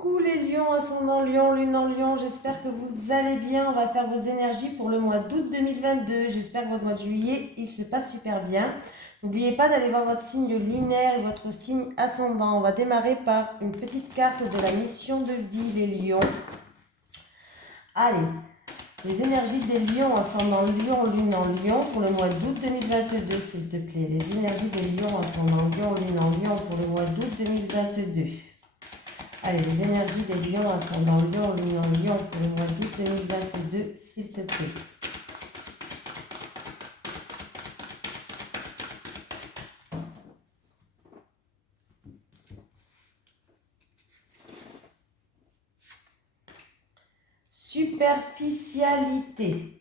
Coucou les lions, ascendant lion, lune en lion, j'espère que vous allez bien. On va faire vos énergies pour le mois d'août 2022. J'espère que votre mois de juillet, il se passe super bien. N'oubliez pas d'aller voir votre signe lunaire et votre signe ascendant. On va démarrer par une petite carte de la mission de vie des lions. Allez, les énergies des lions, ascendant lion, lune en lion pour le mois d'août 2022, s'il te plaît. Les énergies des lions, ascendant lion, lune en lion pour le mois d'août 2022. Allez, les énergies des lions, ascendant lion, lune en lion pour le mois d'août 2022, s'il te plaît. Superficialité.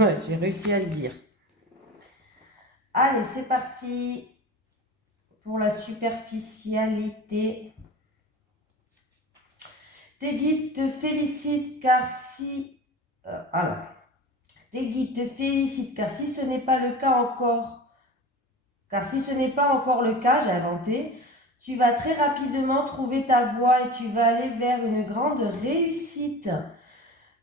Ouais, j'ai réussi à le dire. Allez, c'est parti pour la superficialité. Tes guides te félicitent car si... tes guides te félicitent car si ce n'est pas le cas encore... Car si ce n'est pas encore le cas, j'ai inventé, tu vas très rapidement trouver ta voie et tu vas aller vers une grande réussite.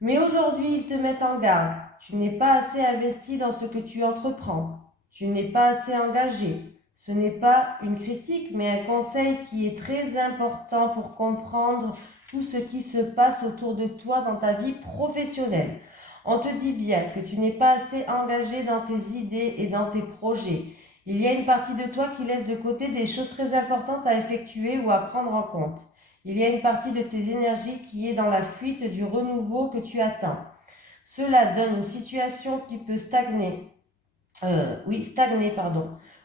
Mais aujourd'hui, ils te mettent en garde. Tu n'es pas assez investi dans ce que tu entreprends. Tu n'es pas assez engagé. Ce n'est pas une critique, mais un conseil qui est très important pour comprendre tout ce qui se passe autour de toi dans ta vie professionnelle. On te dit bien que tu n'es pas assez engagé dans tes idées et dans tes projets. Il y a une partie de toi qui laisse de côté des choses très importantes à effectuer ou à prendre en compte. Il y a une partie de tes énergies qui est dans la fuite du renouveau que tu attends. Cela donne une situation qui peut stagner,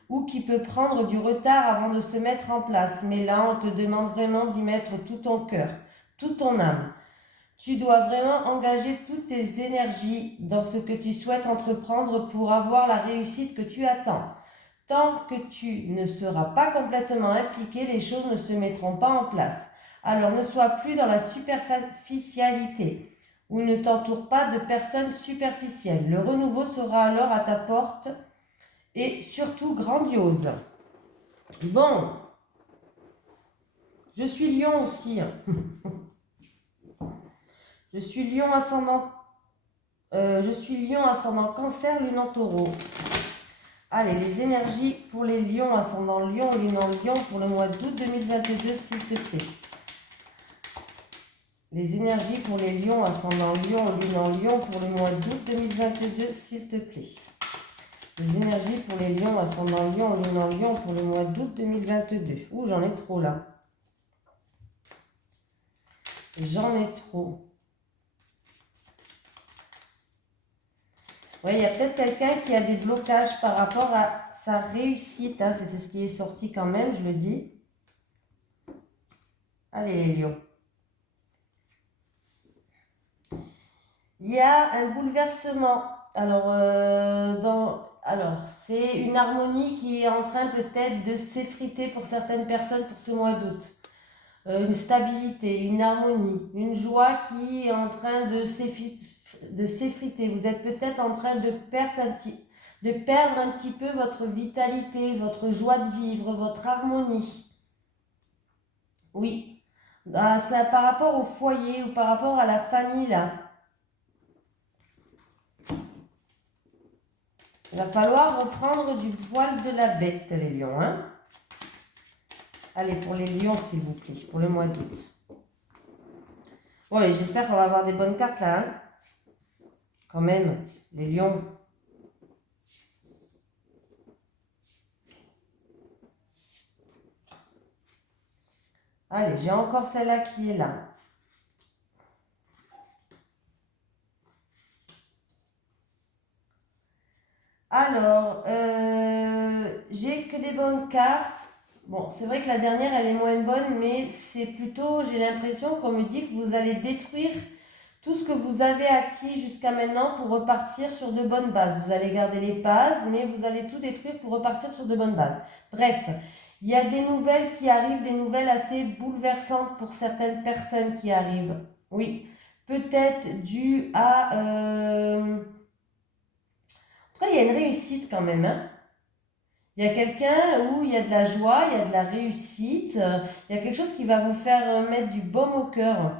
ou qui peut prendre du retard avant de se mettre en place. Mais là, on te demande vraiment d'y mettre tout ton cœur, toute ton âme. Tu dois vraiment engager toutes tes énergies dans ce que tu souhaites entreprendre pour avoir la réussite que tu attends. Tant que tu ne seras pas complètement impliqué, les choses ne se mettront pas en place. Alors ne sois plus dans la superficialité ou ne t'entoure pas de personnes superficielles. Le renouveau sera alors à ta porte et surtout grandiose. Bon, je suis lion aussi. Je suis lion ascendant cancer, lune en taureau. Allez, les énergies pour les lions, ascendant lion, lune en lion pour le mois d'août 2022, s'il te plaît. Les énergies pour les lions, ascendant lion, lune en lion pour le mois d'août 2022, s'il te plaît. Les énergies pour les lions, ascendant lion, lune en lion pour le mois d'août 2022. Ouh, j'en ai trop là. J'en ai trop. Oui, il y a peut-être quelqu'un qui a des blocages par rapport à sa réussite. Hein. C'est ce qui est sorti quand même, je le dis. Allez les lions. Il y a un bouleversement. Alors, c'est une harmonie qui est en train peut-être de s'effriter pour certaines personnes pour ce mois d'août. Une stabilité, une harmonie, une joie qui est en train de s'effriter. Vous êtes peut-être en train de perdre un petit peu votre vitalité, votre joie de vivre, votre harmonie. Oui, ça par rapport au foyer ou par rapport à la famille là. Il va falloir reprendre du poil de la bête, les lions. Hein. Allez, pour les lions, s'il vous plaît, pour le mois d'août. Oui, j'espère qu'on va avoir des bonnes cartes là. Hein. Quand même, les lions. Allez, j'ai encore celle-là qui est là. Alors, j'ai que des bonnes cartes. Bon, c'est vrai que la dernière, elle est moins bonne, mais c'est plutôt, j'ai l'impression qu'on me dit que vous allez détruire tout ce que vous avez acquis jusqu'à maintenant pour repartir sur de bonnes bases. Vous allez garder les bases, mais vous allez tout détruire pour repartir sur de bonnes bases. Bref, il y a des nouvelles qui arrivent, des nouvelles assez bouleversantes pour certaines personnes qui arrivent. Oui, peut-être dû à... En tout cas, il y a une réussite quand même. Hein. Il y a quelqu'un où il y a de la joie, il y a de la réussite, il y a quelque chose qui va vous faire mettre du baume au cœur.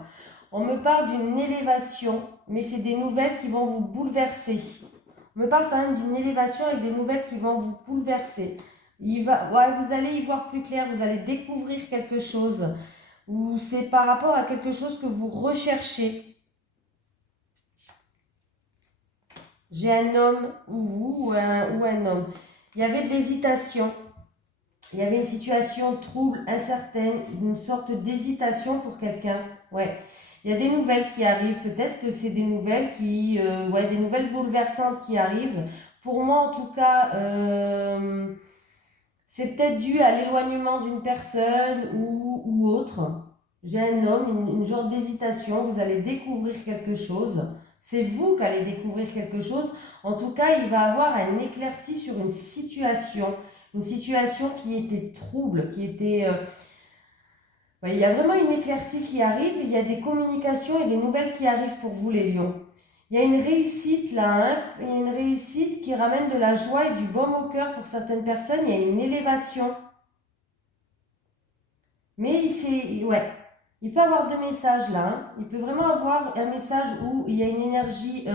On me parle d'une élévation, mais c'est des nouvelles qui vont vous bouleverser. On me parle quand même d'une élévation avec des nouvelles qui vont vous bouleverser. Vous allez y voir plus clair, vous allez découvrir quelque chose, ou c'est par rapport à quelque chose que vous recherchez. J'ai un homme, ou vous, ou un homme. Il y avait de l'hésitation. Il y avait une situation trouble, incertaine, une sorte d'hésitation pour quelqu'un. Ouais. Il y a des nouvelles qui arrivent. Peut-être que c'est des nouvelles des nouvelles bouleversantes qui arrivent. Pour moi, en tout cas, c'est peut-être dû à l'éloignement d'une personne ou autre. J'ai un homme, une genre d'hésitation. Vous allez découvrir quelque chose. C'est vous qui allez découvrir quelque chose. En tout cas, il va avoir un éclairci sur une situation qui était trouble, qui était... il y a vraiment une éclaircie qui arrive, il y a des communications et des nouvelles qui arrivent pour vous les lions. Il y a une réussite là, hein. Il y a une réussite qui ramène de la joie et du baume au cœur pour certaines personnes, il y a une élévation. Mais il peut avoir deux messages là, hein. Il peut vraiment avoir un message où il y a une énergie...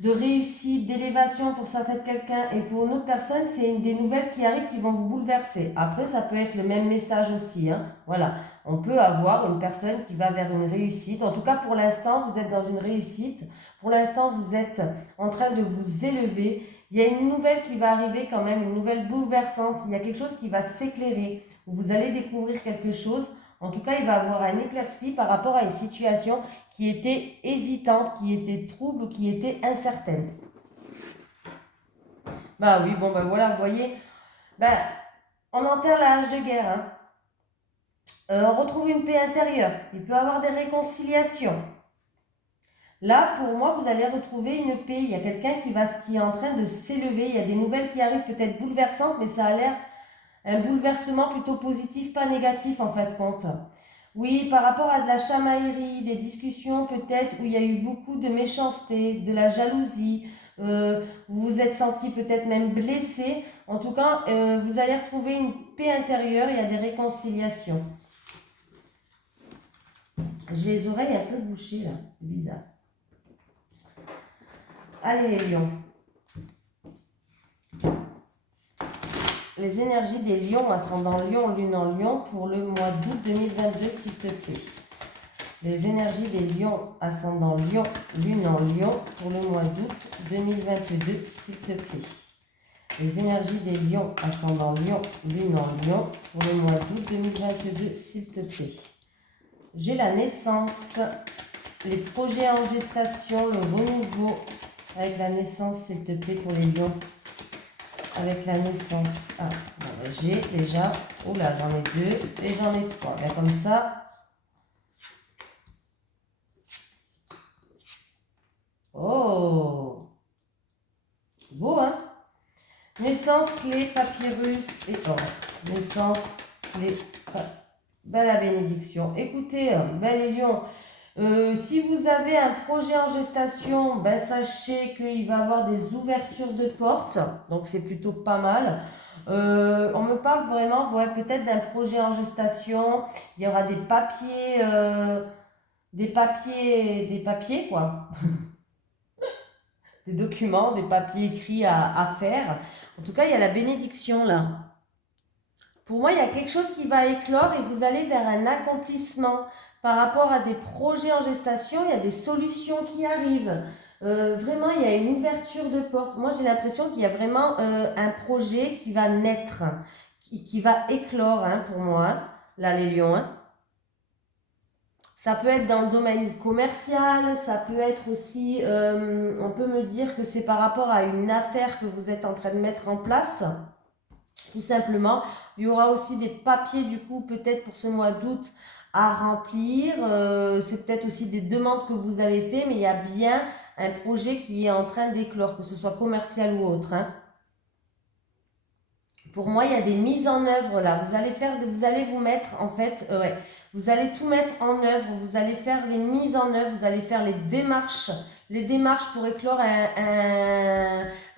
de réussite, d'élévation pour certaines quelqu'un et pour une autre personne, c'est des nouvelles qui arrivent qui vont vous bouleverser. Après, ça peut être le même message aussi, hein. Voilà, on peut avoir une personne qui va vers une réussite. En tout cas, pour l'instant, vous êtes dans une réussite. Pour l'instant, vous êtes en train de vous élever. Il y a une nouvelle qui va arriver quand même, une nouvelle bouleversante. Il y a quelque chose qui va s'éclairer. Vous allez découvrir quelque chose. En tout cas, il va avoir un éclairci par rapport à une situation qui était hésitante, qui était trouble, qui était incertaine. Bah oui, bon, ben voilà, vous voyez, on enterre la hache de guerre, hein. On retrouve une paix intérieure. Il peut y avoir des réconciliations. Là, pour moi, vous allez retrouver une paix. Il y a quelqu'un qui est en train de s'élever. Il y a des nouvelles qui arrivent, peut-être bouleversantes, mais ça a l'air un bouleversement plutôt positif, pas négatif en fait compte. Oui, par rapport à de la chamaillerie, des discussions peut-être où il y a eu beaucoup de méchanceté, de la jalousie, vous vous êtes senti peut-être même blessé. En tout cas, vous allez retrouver une paix intérieure, il y a des réconciliations. J'ai les oreilles un peu bouchées là, c'est bizarre. Allez les lions. Les énergies des lions, ascendant lion, lune en lion, pour le mois d'août 2022, s'il te plaît. Les énergies des lions, ascendant lion, lune en lion, pour le mois d'août 2022, s'il te plaît. Les énergies des lions, ascendant lion, lune en lion, pour le mois d'août 2022, s'il te plaît. J'ai la naissance, les projets en gestation, le renouveau, avec la naissance, s'il te plaît, pour les lions. Avec la naissance. Ah, bon, j'ai déjà. Oula, j'en ai deux et j'en ai trois. Bien comme ça. Oh! Beau, hein? Naissance, clé, papyrus et or. Naissance, clé, la bénédiction. Écoutez, les lions. Si vous avez un projet en gestation, sachez qu'il va y avoir des ouvertures de portes, donc c'est plutôt pas mal. On me parle vraiment peut-être d'un projet en gestation, il y aura des papiers quoi, des documents, des papiers écrits à faire. En tout cas, il y a la bénédiction là. Pour moi, il y a quelque chose qui va éclore et vous allez vers un accomplissement. Par rapport à des projets en gestation, il y a des solutions qui arrivent. Vraiment, il y a une ouverture de porte. Moi, j'ai l'impression qu'il y a vraiment un projet qui va naître, qui va éclore, hein, pour moi. Hein. Là, les lions. Hein. Ça peut être dans le domaine commercial, ça peut être aussi, on peut me dire que c'est par rapport à une affaire que vous êtes en train de mettre en place. Tout simplement. Il y aura aussi des papiers, du coup, peut-être pour ce mois d'août, à remplir. C'est peut-être aussi des demandes que vous avez fait, mais il y a bien un projet qui est en train d'éclore, que ce soit commercial ou autre. Hein. Pour moi, il y a des mises en œuvre là. Vous allez vous mettre en fait, vous allez tout mettre en œuvre. Vous allez faire les mises en œuvre. Vous allez faire les démarches pour éclore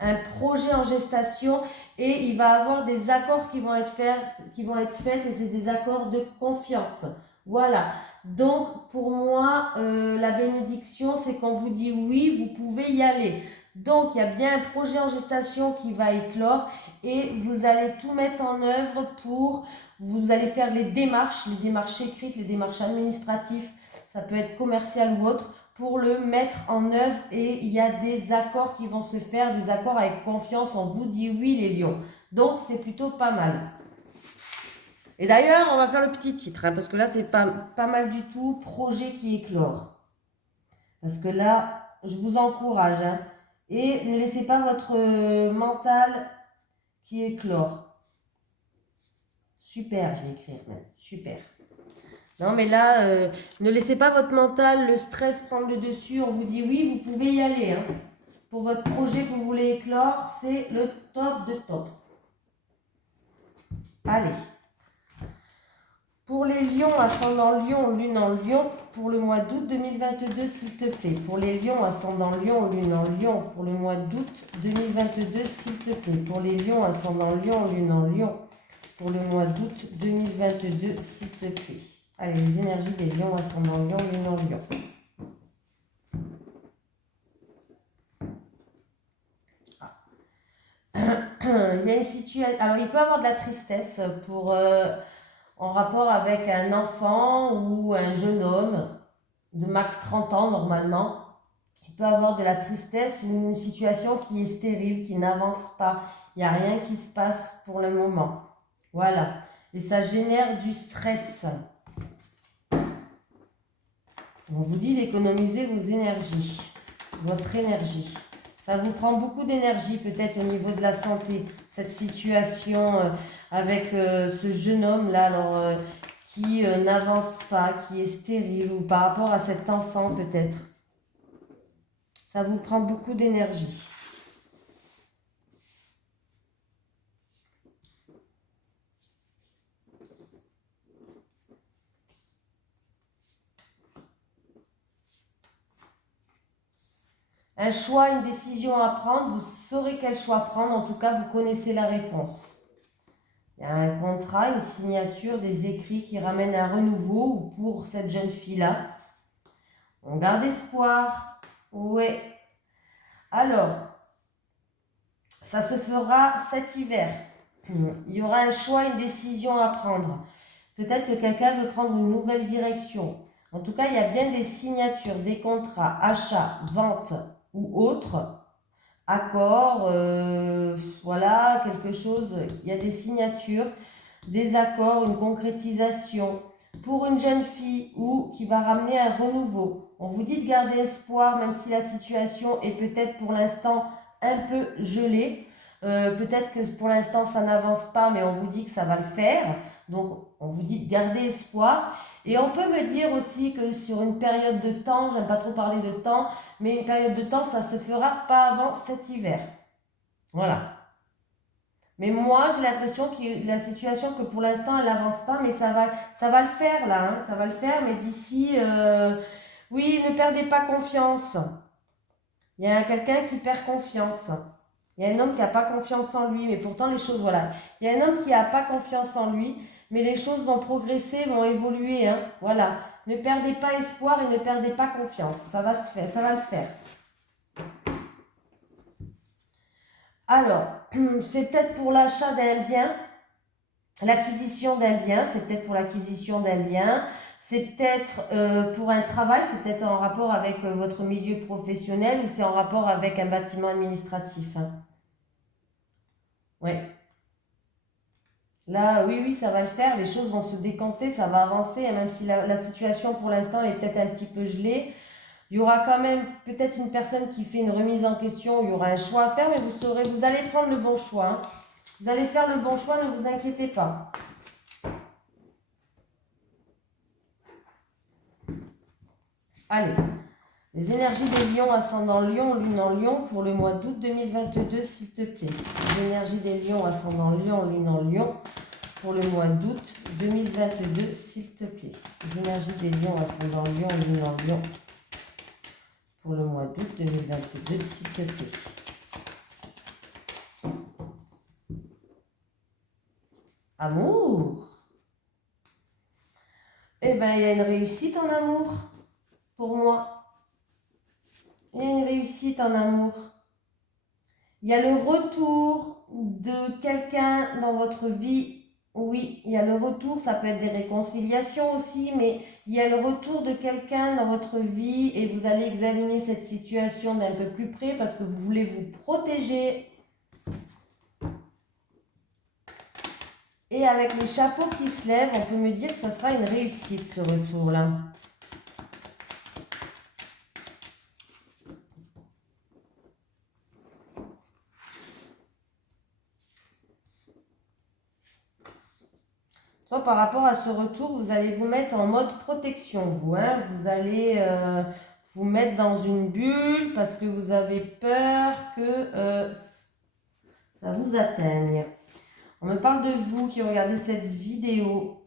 un projet en gestation. et il va avoir des accords qui vont être faits et c'est des accords de confiance. Voilà. Donc, pour moi, la bénédiction, c'est qu'on vous dit oui, vous pouvez y aller. Donc, il y a bien un projet en gestation qui va éclore et vous allez tout mettre en œuvre vous allez faire les démarches écrites, les démarches administratives, ça peut être commercial ou autre, pour le mettre en œuvre et il y a des accords qui vont se faire, des accords avec confiance, on vous dit oui les lions. Donc, c'est plutôt pas mal. Et d'ailleurs, on va faire le petit titre, parce que là, c'est pas mal du tout, projet qui éclore. Parce que là, je vous encourage. Et ne laissez pas votre mental qui éclore. Super, je vais écrire même. Super. Non, mais là, ne laissez pas votre mental, le stress prendre le dessus. On vous dit oui, vous pouvez y aller. Pour votre projet que vous voulez éclore, c'est le top de top. Allez. Pour les lions, ascendant lion, lune en lion, pour le mois d'août 2022, s'il te plaît. Pour les lions, ascendant lion, lune en lion, pour le mois d'août 2022, s'il te plaît. Pour les lions, ascendant lion, lune en lion, pour le mois d'août 2022, s'il te plaît. Allez, les énergies des lions, ascendant lion, lune en lion. Il y a une situation. Alors, il peut y avoir de la tristesse en rapport avec un enfant ou un jeune homme de max 30 ans normalement. Il peut avoir de la tristesse ou une situation qui est stérile, qui n'avance pas. Il n'y a rien qui se passe pour le moment. Voilà. Et ça génère du stress. On vous dit d'économiser vos énergies, votre énergie. Ça vous prend beaucoup d'énergie peut-être au niveau de la santé, cette situation avec ce jeune homme-là, alors qui n'avance pas, qui est stérile, ou par rapport à cet enfant peut-être. Ça vous prend beaucoup d'énergie. Un choix, une décision à prendre, vous saurez quel choix prendre, en tout cas vous connaissez la réponse. Il y a un contrat, une signature, des écrits qui ramènent un renouveau pour cette jeune fille-là. On garde espoir. Ouais. Alors, ça se fera cet hiver. Il y aura un choix, une décision à prendre. Peut-être que quelqu'un veut prendre une nouvelle direction. En tout cas, il y a bien des signatures, des contrats, achats, ventes ou autres, accords, voilà, quelque chose. Il y a des signatures, des accords, une concrétisation pour une jeune fille ou qui va ramener un renouveau. On vous dit de garder espoir, même si la situation est peut-être pour l'instant un peu gelée. Peut-être que pour l'instant ça n'avance pas, mais on vous dit que ça va le faire. Donc on vous dit de garder espoir. Et on peut me dire aussi que sur une période de temps, j'aime pas trop parler de temps, mais une période de temps, ça se fera pas avant cet hiver. Voilà. Mais moi, j'ai l'impression que la situation, que pour l'instant, elle n'avance pas, mais ça va le faire là, ça va le faire, mais d'ici, oui, ne perdez pas confiance. Il y a quelqu'un qui perd confiance. Il y a un homme qui n'a pas confiance en lui, mais pourtant les choses, voilà. Il y a un homme qui n'a pas confiance en lui, mais les choses vont progresser, vont évoluer, voilà. Ne perdez pas espoir et ne perdez pas confiance. Ça va se faire, ça va le faire. Alors, c'est peut-être pour l'achat d'un bien, l'acquisition d'un bien, c'est peut-être pour l'acquisition d'un bien, c'est peut-être pour un travail, c'est peut-être en rapport avec votre milieu professionnel ou c'est en rapport avec un bâtiment administratif. Ouais. Là, oui, ça va le faire, les choses vont se décanter, ça va avancer, et même si la situation pour l'instant elle est peut-être un petit peu gelée, il y aura quand même peut-être une personne qui fait une remise en question, il y aura un choix à faire, mais vous allez prendre le bon choix. Vous allez faire le bon choix, ne vous inquiétez pas. Allez, les énergies des lions, ascendant lion, lune en lion, pour le mois d'août 2022, s'il te plaît. Les énergies des lions, ascendant lion, lune en lion, pour le mois d'août 2022, s'il te plaît. Les énergies des lions, ascendant lion, lune en lion, pour le mois d'août 2022, s'il te plaît. Amour. Eh bien, il y a une réussite en amour pour moi. Il y a une réussite en amour. Il y a le retour de quelqu'un dans votre vie. Oui, il y a le retour, ça peut être des réconciliations aussi, mais il y a le retour de quelqu'un dans votre vie et vous allez examiner cette situation d'un peu plus près parce que vous voulez vous protéger. Et avec les chapeaux qui se lèvent, on peut me dire que ça sera une réussite ce retour-là. Soit par rapport à ce retour, vous allez vous mettre en mode protection, vous. Vous allez vous mettre dans une bulle parce que vous avez peur que ça vous atteigne. On me parle de vous qui regardez cette vidéo.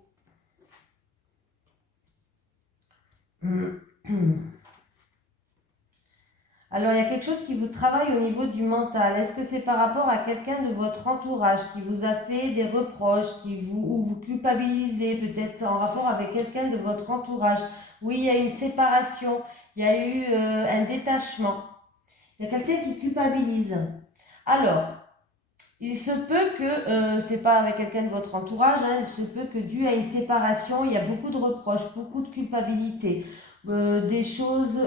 Alors, il y a quelque chose qui vous travaille au niveau du mental. Est-ce que c'est par rapport à quelqu'un de votre entourage qui vous a fait des reproches, ou vous culpabilisez, peut-être en rapport avec quelqu'un de votre entourage? Oui, il y a une séparation, il y a eu un détachement. Il y a quelqu'un qui culpabilise. Alors, il se peut que, c'est pas avec quelqu'un de votre entourage, il se peut que dû à une séparation, il y a beaucoup de reproches, beaucoup de culpabilité. Des choses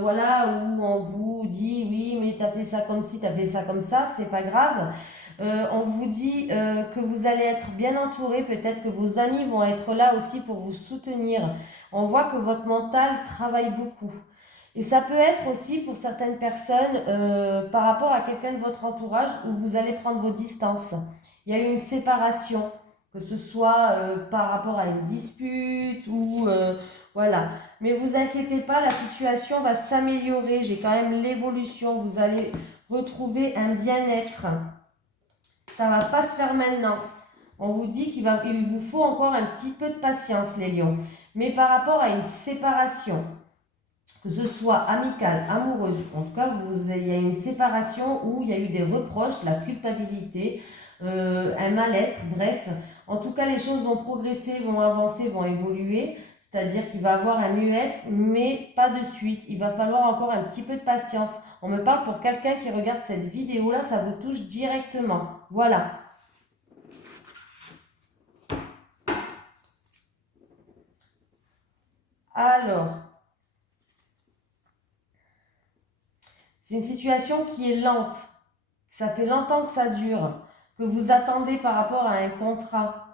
voilà, où on vous dit oui mais t'as fait ça comme ci, t'as fait ça comme ça, c'est pas grave. On vous dit que vous allez être bien entouré, peut-être que vos amis vont être là aussi pour vous soutenir. On voit que votre mental travaille beaucoup. Et ça peut être aussi pour certaines personnes par rapport à quelqu'un de votre entourage où vous allez prendre vos distances. Il y a eu une séparation, que ce soit par rapport à une dispute ou voilà. Mais vous inquiétez pas, la situation va s'améliorer. J'ai quand même l'évolution. Vous allez retrouver un bien-être. Ça va pas se faire maintenant. On vous dit qu'il vous faut encore un petit peu de patience, les lions. Mais par rapport à une séparation, que ce soit amicale, amoureuse, en tout cas, il y a une séparation où il y a eu des reproches, la culpabilité, un mal-être, bref. En tout cas, les choses vont progresser, vont avancer, vont évoluer. C'est-à-dire qu'il va avoir un mieux-être, mais pas de suite. Il va falloir encore un petit peu de patience. On me parle pour quelqu'un qui regarde cette vidéo-là, ça vous touche directement. Voilà. Alors, c'est une situation qui est lente. Ça fait longtemps que ça dure, que vous attendez par rapport à un contrat.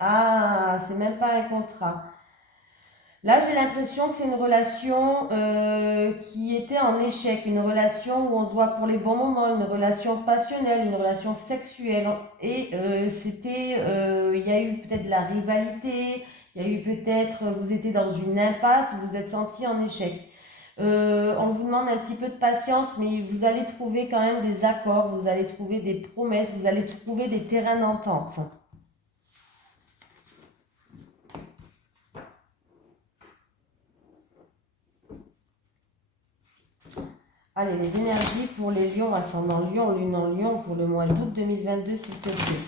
Ah, c'est même pas un contrat. Là, j'ai l'impression que c'est une relation qui était en échec, une relation où on se voit pour les bons moments, une relation passionnelle, une relation sexuelle. Et il y a eu peut-être de la rivalité, il y a eu peut-être, vous étiez dans une impasse, vous vous êtes senti en échec. On vous demande un petit peu de patience, mais vous allez trouver quand même des accords, vous allez trouver des promesses, vous allez trouver des terrains d'entente. Allez, les énergies pour les lions, ascendant lion, lune en lion, pour le mois d'août 2022, s'il te plaît.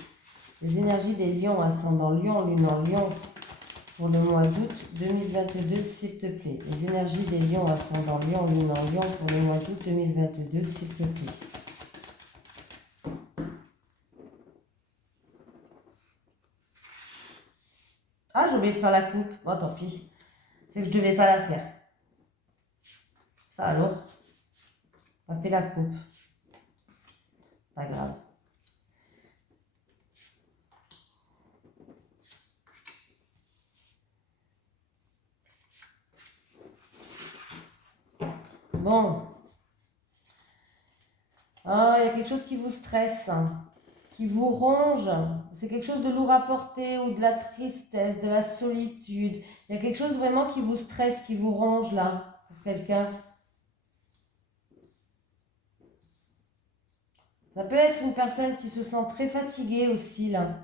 Les énergies des lions, ascendant lion, lune en lion, pour le mois d'août 2022, s'il te plaît. Les énergies des lions, ascendant lion, lune en lion, pour le mois d'août 2022, s'il te plaît. Ah, j'ai oublié de faire la coupe. Bon, tant pis. C'est que je devais pas la faire. Ça alors, on fait la coupe. Pas grave. Bon. Ah, il y a quelque chose qui vous stresse, qui vous ronge. C'est quelque chose de lourd à porter ou de la tristesse, de la solitude. Il y a quelque chose vraiment qui vous stresse, qui vous ronge là, pour quelqu'un. Ça peut être une personne qui se sent très fatiguée aussi là.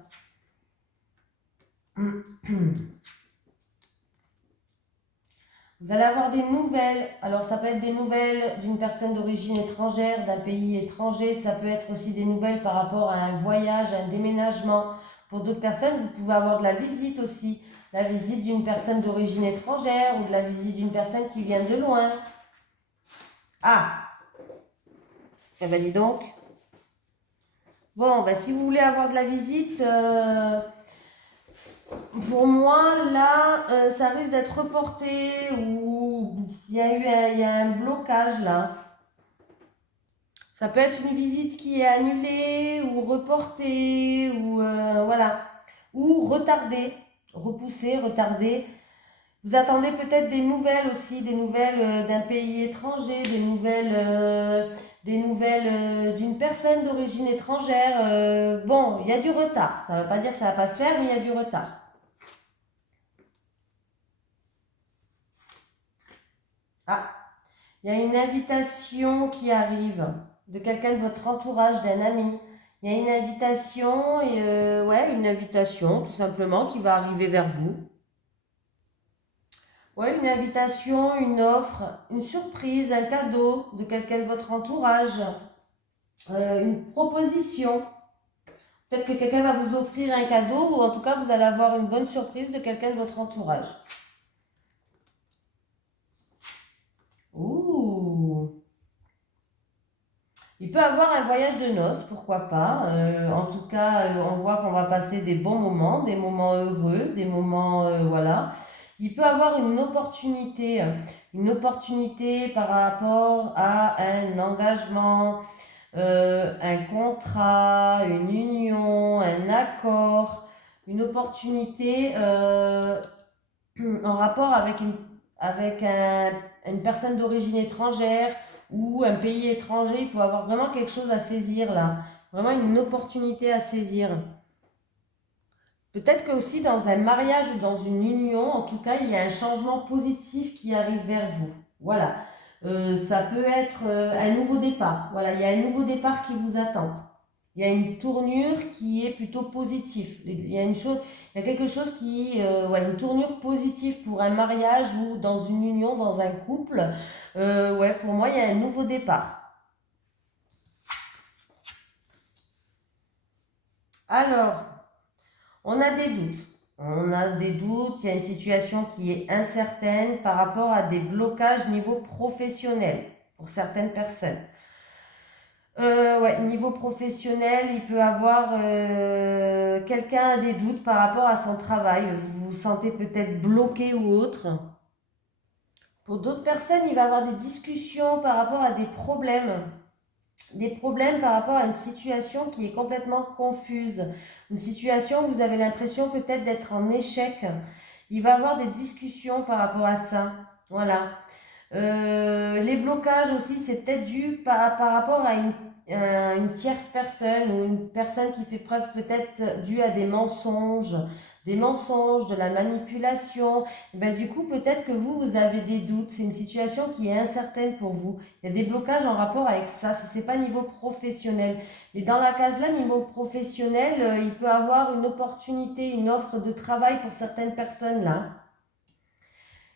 Vous allez avoir des nouvelles. Alors, ça peut être des nouvelles d'une personne d'origine étrangère, d'un pays étranger. Ça peut être aussi des nouvelles par rapport à un voyage, à un déménagement. Pour d'autres personnes, vous pouvez avoir de la visite aussi. La visite d'une personne d'origine étrangère ou de la visite d'une personne qui vient de loin. Ah, eh ben dis donc. Bon, ben, si vous voulez avoir de la visite, pour moi, là, ça risque d'être reporté ou il y a un blocage là. Ça peut être une visite qui est annulée ou reportée ou voilà. Ou retardée, repoussée, retardée. Vous attendez peut-être des nouvelles aussi, des nouvelles d'un pays étranger, des nouvelles d'une personne d'origine étrangère. Bon, il y a du retard. Ça ne veut pas dire que ça ne va pas se faire, mais il y a du retard. Ah, il y a une invitation qui arrive de quelqu'un de votre entourage, d'un ami. Il y a une invitation, et ouais, une invitation tout simplement qui va arriver vers vous. Ouais, une invitation, une offre, une surprise, un cadeau de quelqu'un de votre entourage, une proposition. Peut-être que quelqu'un va vous offrir un cadeau ou en tout cas vous allez avoir une bonne surprise de quelqu'un de votre entourage. Ouh! Il peut avoir un voyage de noces, pourquoi pas. En tout cas, on voit qu'on va passer des bons moments, des moments heureux, des moments, voilà. Il peut avoir une opportunité par rapport à un engagement, un contrat, une union, un accord, une opportunité en rapport avec une personne d'origine étrangère ou un pays étranger. Il peut avoir vraiment quelque chose à saisir là, vraiment une opportunité à saisir. Peut-être que aussi dans un mariage ou dans une union, en tout cas, il y a un changement positif qui arrive vers vous. Voilà. Ça peut être un nouveau départ. Voilà, il y a un nouveau départ qui vous attend. Il y a une tournure qui est plutôt positive. Il y a il y a quelque chose ouais, une tournure positive pour un mariage ou dans une union, dans un couple. Ouais, pour moi, il y a un nouveau départ. Alors, on a des doutes. On a des doutes, il y a une situation qui est incertaine par rapport à des blocages niveau professionnel pour certaines personnes. Ouais, niveau professionnel, il peut avoir quelqu'un a des doutes par rapport à son travail. Vous vous sentez peut-être bloqué ou autre. Pour d'autres personnes, il va y avoir des discussions par rapport à des problèmes par rapport à une situation qui est complètement confuse, une situation où vous avez l'impression peut-être d'être en échec. Il va y avoir des discussions par rapport à ça. Voilà. Les blocages aussi, c'est peut-être dû par rapport à une tierce personne ou une personne qui fait preuve peut-être dû à des mensonges, de la manipulation. Et ben, du coup, peut-être que vous avez des doutes. C'est une situation qui est incertaine pour vous. Il y a des blocages en rapport avec ça, si ce n'est pas niveau professionnel. Et dans la case là, niveau professionnel, il peut avoir une opportunité, une offre de travail pour certaines personnes là.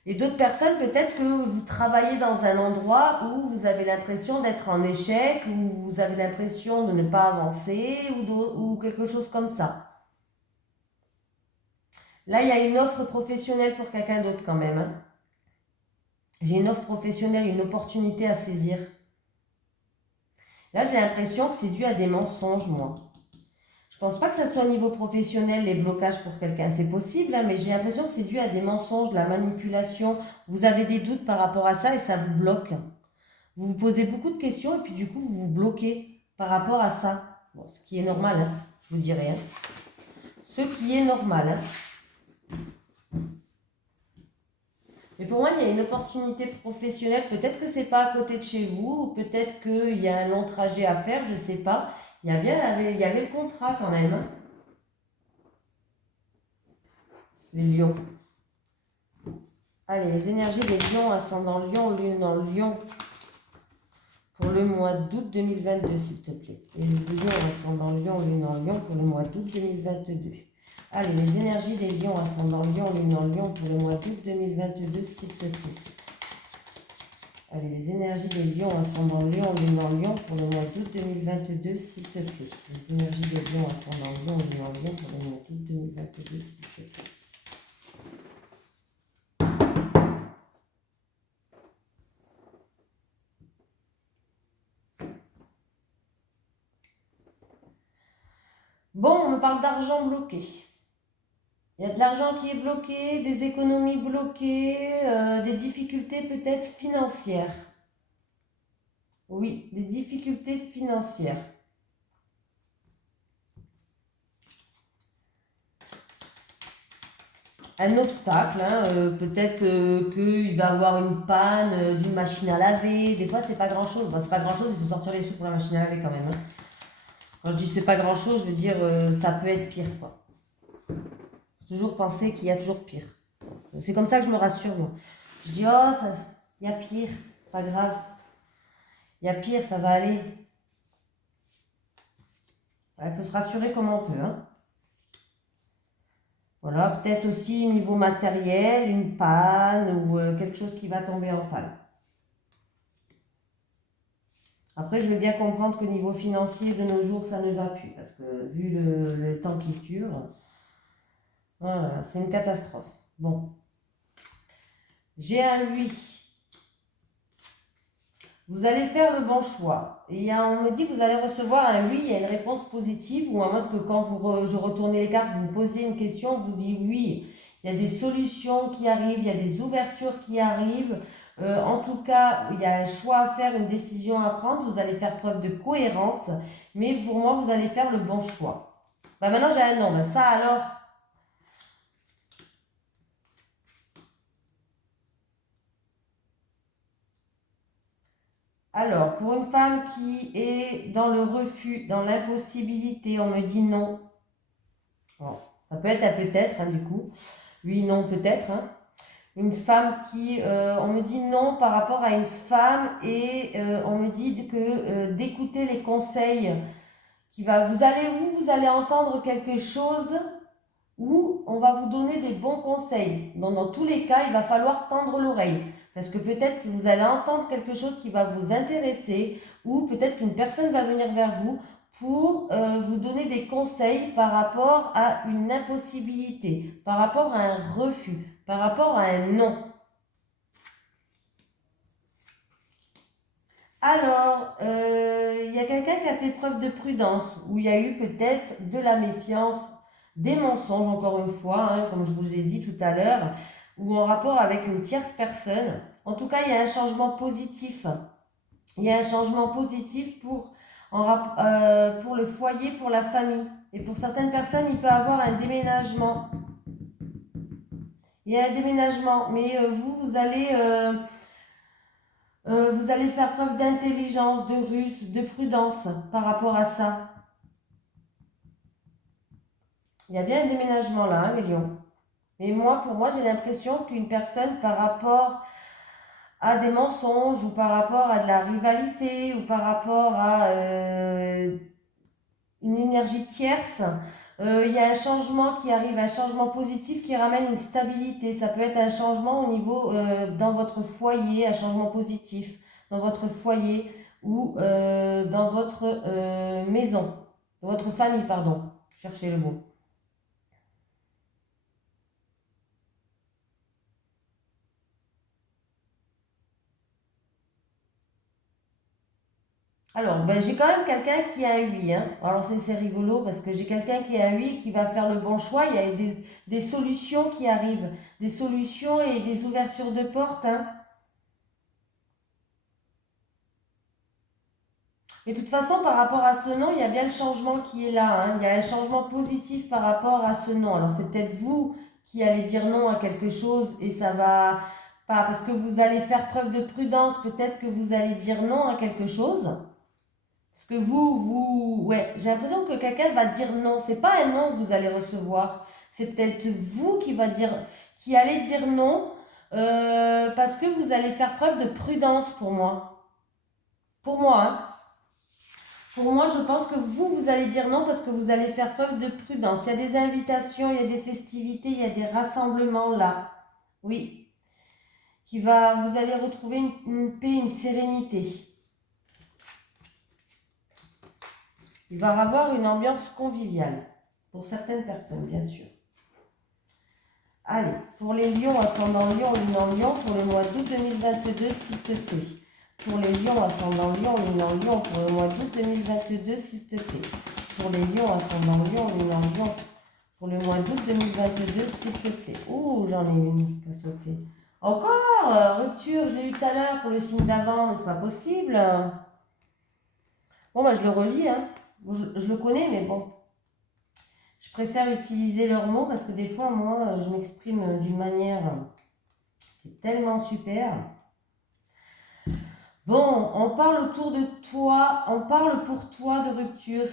Et d'autres personnes, peut-être que vous travaillez dans un endroit où vous avez l'impression d'être en échec, où vous avez l'impression de ne pas avancer, ou quelque chose comme ça. Là, il y a une offre professionnelle pour quelqu'un d'autre quand même. Hein. J'ai une offre professionnelle, une opportunité à saisir. Là, j'ai l'impression que c'est dû à des mensonges, moi. Je pense pas que ça soit au niveau professionnel, les blocages pour quelqu'un. C'est possible, hein, mais j'ai l'impression que c'est dû à des mensonges, de la manipulation. Vous avez des doutes par rapport à ça et ça vous bloque. Vous vous posez beaucoup de questions et puis du coup, vous vous bloquez par rapport à ça. Bon, ce qui est normal, hein, je vous dirais. Hein. Ce qui est normal. Hein. Mais pour moi, il y a une opportunité professionnelle. Peut-être que c'est pas à côté de chez vous, ou peut-être qu'il y a un long trajet à faire, je sais pas. Il y avait le contrat quand même. Hein. Les lions. Allez, les énergies des lions, ascendant lion, lune en lion, pour le mois d'août 2022, s'il te plaît. Les lions, ascendant lion, lune en lion, pour le mois d'août 2022. Allez, les énergies des lions, ascendant lion, lune en lion pour le mois d'août 2022, s'il te plaît. Allez, les énergies des lions, ascendant lion, lune en lion pour le mois d'août 2022, s'il te plaît. Les énergies des lions, ascendant lion, lune en lion pour le mois d'août 2022, s'il te plaît. Bon, on me parle d'argent bloqué. Il y a de l'argent qui est bloqué, des économies bloquées, des difficultés peut-être financières. Oui, des difficultés financières. Un obstacle, hein, peut-être qu'il va avoir une panne d'une machine à laver. Des fois, c'est pas grand-chose. Bon, c'est pas grand-chose, il faut sortir les sous pour la machine à laver quand même. Hein. Quand je dis c'est pas grand-chose, je veux dire ça peut être pire, quoi. Faut toujours penser qu'il y a toujours pire. C'est comme ça que je me rassure, moi. Je dis, oh, il y a pire, pas grave. Il y a pire, ça va aller. Il faut se rassurer comme on peut. Hein. Voilà, peut-être aussi niveau matériel, une panne ou quelque chose qui va tomber en panne. Après, je veux bien comprendre qu'au niveau financier, de nos jours, ça ne va plus. Parce que vu le temps qui dure, voilà, c'est une catastrophe. Bon. J'ai un 8. Vous allez faire le bon choix. Et on me dit que vous allez recevoir un oui, il y a une réponse positive, ou à moins que quand je retournais les cartes, vous me posiez une question, vous dites oui, il y a des solutions qui arrivent, il y a des ouvertures qui arrivent. En tout cas, il y a un choix à faire, une décision à prendre, vous allez faire preuve de cohérence, mais pour moi, vous allez faire le bon choix. Bah maintenant, j'ai un non. Bah ça alors. Alors, pour une femme qui est dans le refus, dans l'impossibilité, on me dit non. Bon, ça peut être un peut-être, hein, du coup. Oui, non, peut-être. Hein. Une femme qui, on me dit non par rapport à une femme et on me dit que d'écouter les conseils vous allez où? Vous allez entendre quelque chose où on va vous donner des bons conseils. Dans tous les cas, il va falloir tendre l'oreille. Parce que peut-être que vous allez entendre quelque chose qui va vous intéresser ou peut-être qu'une personne va venir vers vous pour vous donner des conseils par rapport à une impossibilité, par rapport à un refus, par rapport à un non. Alors, il y a quelqu'un qui a fait preuve de prudence, où il y a eu peut-être de la méfiance, des mensonges, encore une fois, hein, comme je vous ai dit tout à l'heure, ou en rapport avec une tierce personne. En tout cas, il y a un changement positif. Il y a un changement positif pour le foyer, pour la famille. Et pour certaines personnes, il peut y avoir un déménagement. Il y a un déménagement, mais vous allez faire preuve d'intelligence, de ruse, de prudence par rapport à ça. Il y a bien un déménagement là, hein, les lions. Mais pour moi, j'ai l'impression qu'une personne, par rapport à des mensonges ou par rapport à de la rivalité ou par rapport à une énergie tierce, il y a un changement qui arrive, un changement positif qui ramène une stabilité. Ça peut être un changement au niveau dans votre foyer, un changement positif dans votre foyer ou dans votre maison, dans votre famille, pardon. Cherchez le mot. Alors, j'ai quand même quelqu'un qui a un 8. Hein. Alors, c'est rigolo parce que j'ai quelqu'un qui a un 8 qui va faire le bon choix. Il y a des solutions qui arrivent. Des solutions et des ouvertures de portes. Hein. Mais de toute façon, par rapport à ce nom, il y a bien le changement qui est là. Hein. Il y a un changement positif par rapport à ce nom. Alors, c'est peut-être vous qui allez dire non à quelque chose et ça va pas. Parce que vous allez faire preuve de prudence. Peut-être que vous allez dire non à quelque chose. Parce que ouais, j'ai l'impression que quelqu'un va dire non. C'est pas un non que vous allez recevoir. C'est peut-être vous qui allez dire non parce que vous allez faire preuve de prudence pour moi. Pour moi, hein. Pour moi, je pense que vous allez dire non parce que vous allez faire preuve de prudence. Il y a des invitations, il y a des festivités, il y a des rassemblements là. Oui, vous allez retrouver une paix, une sérénité. Il va y avoir une ambiance conviviale pour certaines personnes, bien sûr. Allez, pour les lions, ascendant lion, lune en lion, pour le mois d'août 2022, s'il te plaît. Pour les lions, ascendant lion, lune en lion, pour le mois d'août 2022, s'il te plaît. Pour les lions, ascendant lion, lune en lion, pour le mois d'août 2022, s'il te plaît. Oh, j'en ai une qui a sauté. Encore rupture, je l'ai eu tout à l'heure pour le signe d'avant, mais c'est pas possible. Bon, bah, je le relis, hein. Je le connais, mais bon. Je préfère utiliser leurs mots parce que des fois, moi, je m'exprime d'une manière qui est tellement super. Bon, on parle autour de toi, on parle pour toi de rupture.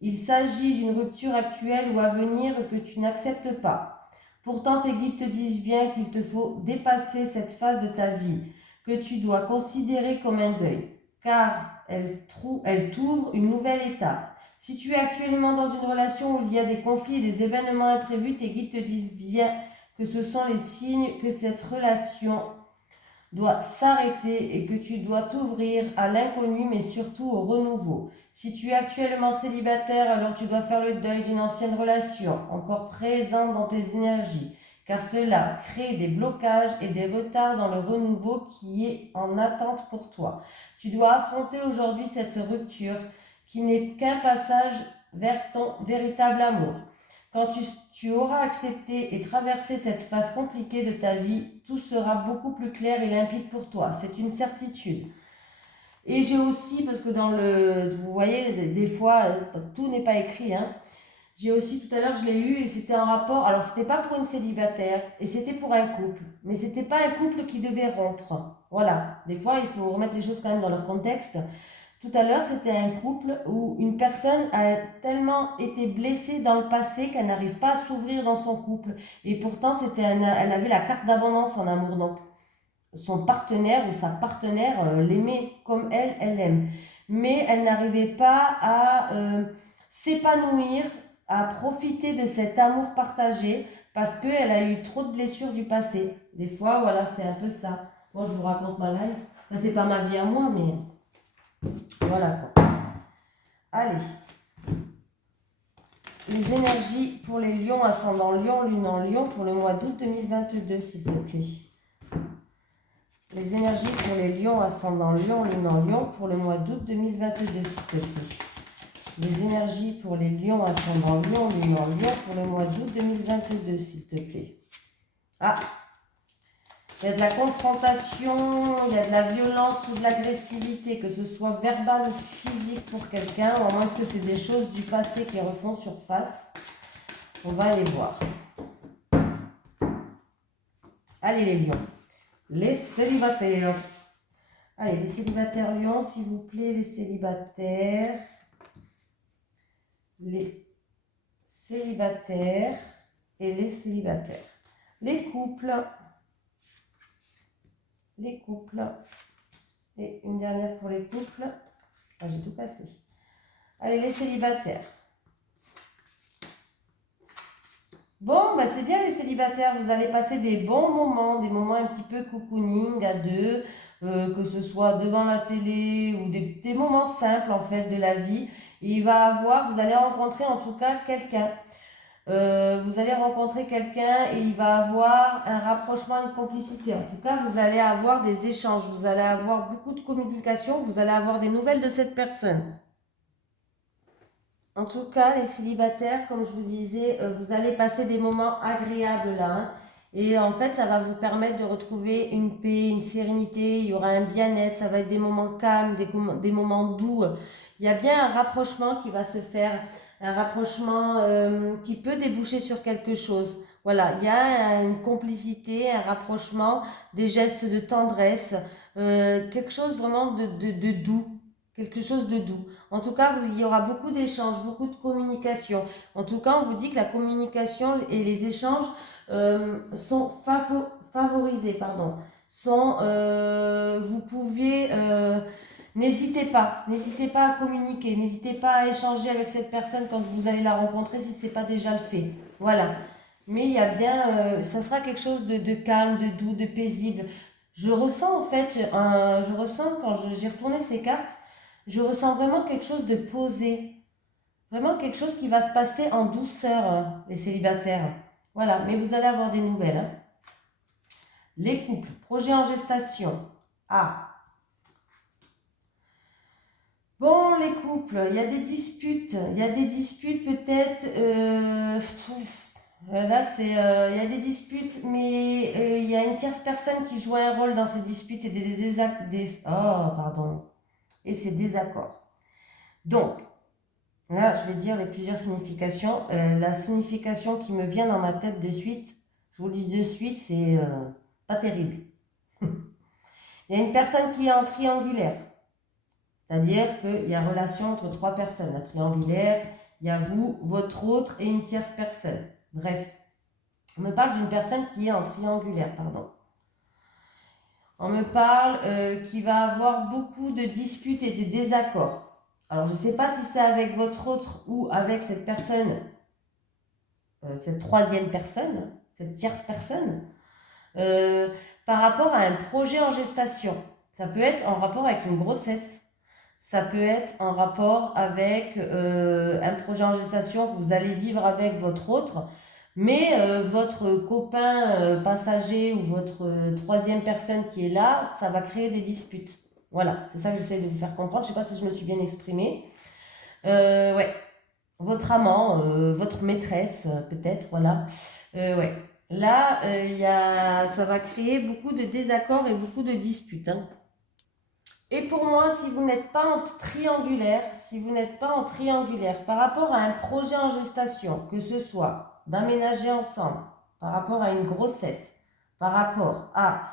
Il s'agit d'une rupture actuelle ou à venir que tu n'acceptes pas. Pourtant, tes guides te disent bien qu'il te faut dépasser cette phase de ta vie, que tu dois considérer comme un deuil, car elle t'ouvre une nouvelle étape. Si tu es actuellement dans une relation où il y a des conflits et des événements imprévus, tes guides te disent bien que ce sont les signes que cette relation doit s'arrêter et que tu dois t'ouvrir à l'inconnu mais surtout au renouveau. Si tu es actuellement célibataire, alors tu dois faire le deuil d'une ancienne relation encore présente dans tes énergies, car cela crée des blocages et des retards dans le renouveau qui est en attente pour toi. Tu dois affronter aujourd'hui cette rupture qui n'est qu'un passage vers ton véritable amour. Quand tu auras accepté et traversé cette phase compliquée de ta vie, tout sera beaucoup plus clair et limpide pour toi. C'est une certitude. Et j'ai aussi, parce que vous voyez, des fois, tout n'est pas écrit, hein. J'ai aussi, tout à l'heure, je l'ai lu et c'était un rapport, alors c'était pas pour une célibataire et c'était pour un couple. Mais c'était pas un couple qui devait rompre. Voilà. Des fois, il faut remettre les choses quand même dans leur contexte. Tout à l'heure, c'était un couple où une personne a tellement été blessée dans le passé qu'elle n'arrive pas à s'ouvrir dans son couple. Et pourtant, elle avait la carte d'abondance en amour. Donc, son partenaire ou sa partenaire l'aimait comme elle aime. Mais elle n'arrivait pas à s'épanouir, à profiter de cet amour partagé parce qu'elle a eu trop de blessures du passé. Des fois, voilà, c'est un peu ça. Moi, je vous raconte ma life. Enfin, c'est pas ma vie à moi, mais... Voilà quoi. Allez. Les énergies pour les lions, ascendant lion, lune en lion, pour le mois d'août 2022, s'il te plaît. Les énergies pour les lions, ascendant lion, lune en lion, pour le mois d'août 2022, s'il te plaît. Les énergies pour les lions, ascendant lion, lune en lion, pour le mois d'août 2022, s'il te plaît. Ah! Il y a de la confrontation, il y a de la violence ou de l'agressivité, que ce soit verbal ou physique pour quelqu'un, ou à moins que c'est des choses du passé qui refont surface. On va aller voir. Allez les lions. Les célibataires. Allez, les célibataires lions, s'il vous plaît, les célibataires. Les célibataires et les célibataires. Les couples. Les couples. Et une dernière pour les couples. Ah, j'ai tout cassé. Allez, les célibataires. Bon, bah c'est bien les célibataires. Vous allez passer des bons moments un petit peu cocooning à deux, que ce soit devant la télé ou des moments simples en fait de la vie. Et vous allez rencontrer en tout cas quelqu'un. Vous allez rencontrer quelqu'un et il va avoir un rapprochement, une complicité. En tout cas, vous allez avoir des échanges, vous allez avoir beaucoup de communication, vous allez avoir des nouvelles de cette personne. En tout cas, les célibataires, comme je vous disais, vous allez passer des moments agréables là, hein. Et en fait, ça va vous permettre de retrouver une paix, une sérénité, il y aura un bien-être, ça va être des moments calmes, des moments doux. Il y a bien un rapprochement qui va se faire, un rapprochement qui peut déboucher sur quelque chose. Voilà, il y a une complicité, un rapprochement, des gestes de tendresse, quelque chose vraiment de doux, quelque chose de doux. En tout cas, il y aura beaucoup d'échanges, beaucoup de communication. En tout cas, on vous dit que la communication et les échanges sont favorisés, pardon. Vous pouvez N'hésitez pas à communiquer, n'hésitez pas à échanger avec cette personne quand vous allez la rencontrer si ce n'est pas déjà le fait. Voilà. Mais il y a bien, ça sera quelque chose de calme, de doux, de paisible. Je ressens en fait, je ressens quand j'ai retourné ces cartes, je ressens vraiment quelque chose de posé. Vraiment quelque chose qui va se passer en douceur, les célibataires. Voilà, mais vous allez avoir des nouvelles. Hein. Les couples, projet en gestation. Ah. Bon, les couples, il y a des disputes. Il y a des disputes peut-être... là, c'est... il y a des disputes, mais il y a une tierce personne qui joue un rôle dans ces disputes et et ces désaccords. Donc, là, je vais dire les plusieurs significations. La signification qui me vient dans ma tête de suite, je vous le dis de suite, c'est pas terrible. Il y a une personne qui est en triangulaire. C'est-à-dire qu'il y a relation entre trois personnes. La triangulaire, il y a vous, votre autre et une tierce personne. Bref, on me parle d'une personne qui est en triangulaire, pardon. On me parle qu'il va avoir beaucoup de disputes et de désaccords. Alors, je ne sais pas si c'est avec votre autre ou avec cette personne, cette troisième personne, cette tierce personne, par rapport à un projet en gestation. Ça peut être en rapport avec une grossesse. Ça peut être en rapport avec un projet en gestation que vous allez vivre avec votre autre, mais votre copain passager ou votre troisième personne qui est là, ça va créer des disputes. Voilà, c'est ça que j'essaie de vous faire comprendre. Je ne sais pas si je me suis bien exprimée. Ouais, votre amant, votre maîtresse, peut-être, voilà. Ouais. Là, ça va créer beaucoup de désaccords et beaucoup de disputes. Hein. Et pour moi, si vous n'êtes pas en triangulaire, par rapport à un projet en gestation, que ce soit d'aménager ensemble, par rapport à une grossesse, par rapport à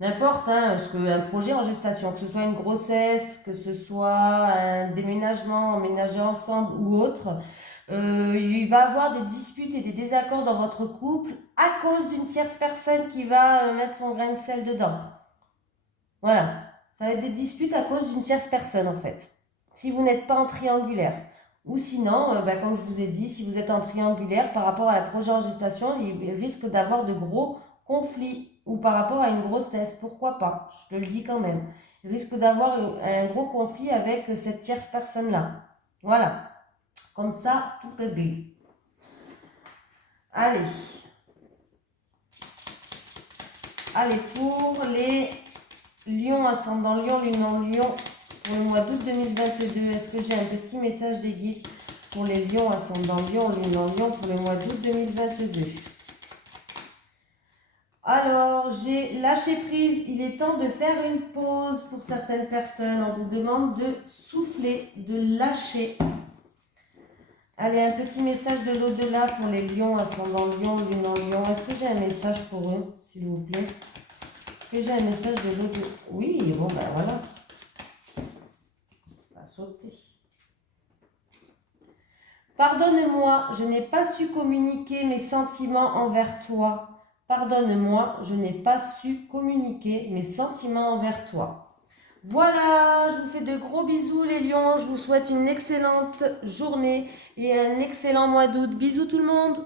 n'importe, hein, un projet en gestation, que ce soit une grossesse, que ce soit un déménagement, emménager ensemble ou autre, il va y avoir des disputes et des désaccords dans votre couple à cause d'une tierce personne qui va mettre son grain de sel dedans. Voilà, ça va être des disputes à cause d'une tierce personne en fait, si vous n'êtes pas en triangulaire. Ou sinon, comme je vous ai dit, si vous êtes en triangulaire par rapport à un projet en gestation, il risque d'avoir de gros conflits. Ou par rapport à une grossesse, pourquoi pas, je te le dis quand même. Il risque d'avoir un gros conflit avec cette tierce personne-là. Voilà, comme ça, tout est bien. Allez. Allez, pour les Lion, ascendant Lion, lune en Lion, pour le mois d'août 2022. Est-ce que j'ai un petit message des guides pour les Lions, ascendant Lion, lune en Lion, pour le mois d'août 2022? Alors, j'ai lâché prise. Il est temps de faire une pause pour certaines personnes. On vous demande de souffler, de lâcher. Allez, un petit message de l'au-delà pour les Lions, ascendant Lion, lune en Lion. Est-ce que j'ai un message pour eux, s'il vous plaît? Et j'ai un message de l'autre. Oui, bon, ben voilà. On va sauter. Pardonne-moi, je n'ai pas su communiquer mes sentiments envers toi. Pardonne-moi, je n'ai pas su communiquer mes sentiments envers toi. Voilà, je vous fais de gros bisous les lions. Je vous souhaite une excellente journée et un excellent mois d'août. Bisous tout le monde.